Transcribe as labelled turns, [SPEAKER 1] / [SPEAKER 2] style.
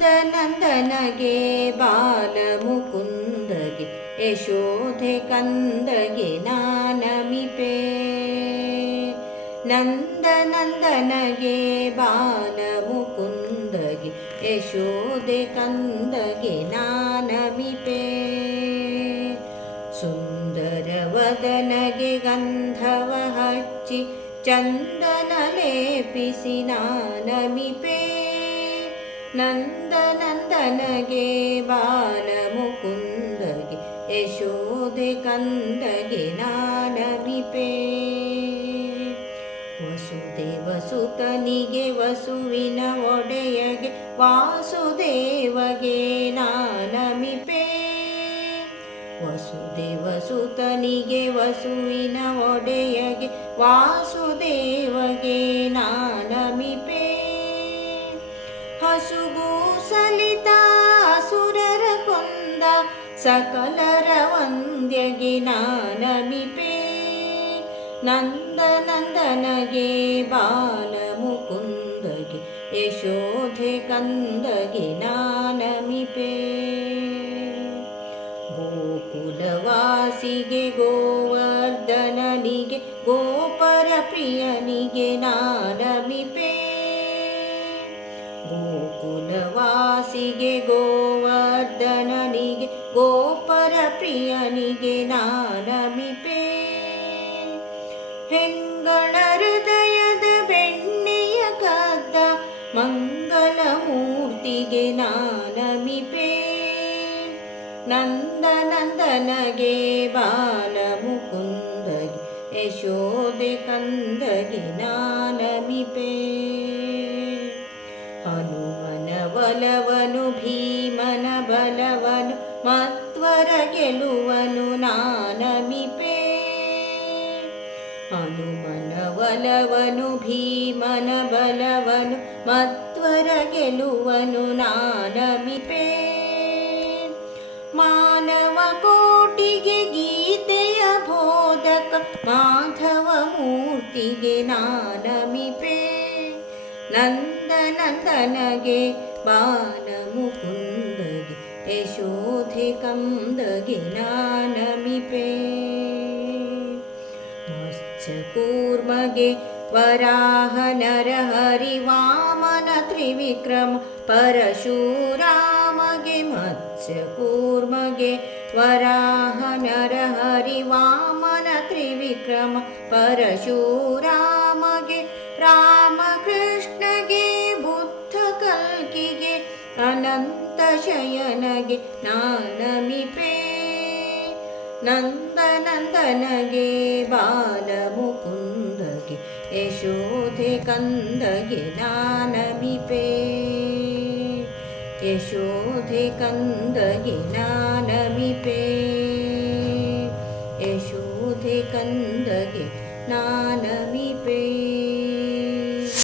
[SPEAKER 1] नन्दनन्दनगे बालमुकुन्दगे यशोदे कन्दगे नानमीपे। नन्दनन्दनगे बालमुकुन्दगे यशोदे कन्दगे नानमीपे। सुन्दरवदन गे गन्धव हचि चन्दनलेपिसिनमीपे ನಂದನಂದನಗೆ ಬಾಲಮುಕುಂದಗೆ ಯಶೋದೆ ಕಂದಗೆ ನಾನಮಿಪೆ ವಸುದೇವ ಸುತನಿಗೆ ವಸುವಿನ ಒಡೆಯಗೆ, ವಾಸುದೇವಗೆ ನಾನಮಿಪೇ. ಸುತನಿಗೆ ವಸುವಿನ ಒಡೆಯಗೆ, ವಾಸುದೇವಗೆ ನಾನಮಿಪೆ अशुगो सलिता सुररकुन्द सकलरवन्द्यगि नन्दनन्दनगे बालमुकुन्दगे यशोधे कन्दगिनानमिपे गोकुलवासिगे गोवर्धननिगे गोपरप्रियनिगे नानमिपे। ಗೋಕುಲವಾಸಿಗೆ ಗೋವರ್ಧನನಿಗೆ ಗೋಪರ ಪ್ರಿಯನಿಗೆ ನಾನಮಿಪೆ ಗೋಕುಲವಾಸಿಗೆ ಗೋವರ್ಧನನಿಗೆ ಗೋಪರ ಪ್ರಿಯನಿಗೆ ನಾನಮಿಪೆ ಹೆಂಗಳ ಹೃದಯದ ಬೆಣ್ಣೆಯ ಕದ್ದ ಮಂಗಲಮೂರ್ತಿಗೆ ನಾನಮಿಪೆ ನಂದನಂದನಗೆ ಬಾಲಮುಕುಂದಗೆ ಯಶೋದೆ ಕಂದಗೆ ನಾನಮಿಪೆ ಬಲವನು ಭೀಮನ ಬಲವನು ಮತ್ವರ ಗೆಲುವನು ನಾನಮಿಪೆ ಹನುಮನ ಬಲವನು ಭೀಮನ ಬಲವನು ಮತ್ವರ ಗೆಲುವನು ನಾನಮಿಪೆ ಮಾನವ ಕೋಟಿಗೆ ಗೀತೆಯ ಬೋಧಕ ಮಾಧವ ಮೂರ್ತಿಗೆ ನಾನಮಿಪೆ ನಂದನಂದನಗೆ नन्दनगे बाणमुकुन्दे यशोधिकन्दगिनानमिपे मत्स्यकूर्मगे वराह नर हरि वामनत्रिविक्रम परशूरामगे मत्स्यकूर्मगे वराह नर हरि वामनत्रिविक्रम परशूरा ಶಯನಗೆ ನಾನಮಿಪೆ ನಂದನಂದನಗೆ ಬಾಲಮುಕುಂದಗೆ ಯಶೋಧೆ ಕಂದಗೆ ನಾನಮಿಪೆ ಯಶೋಧೆ ಕಂದಗೆ ನಾನಮಿಪೆ ಯಶೋಧೆ ಕಂದಗೆ ನಾ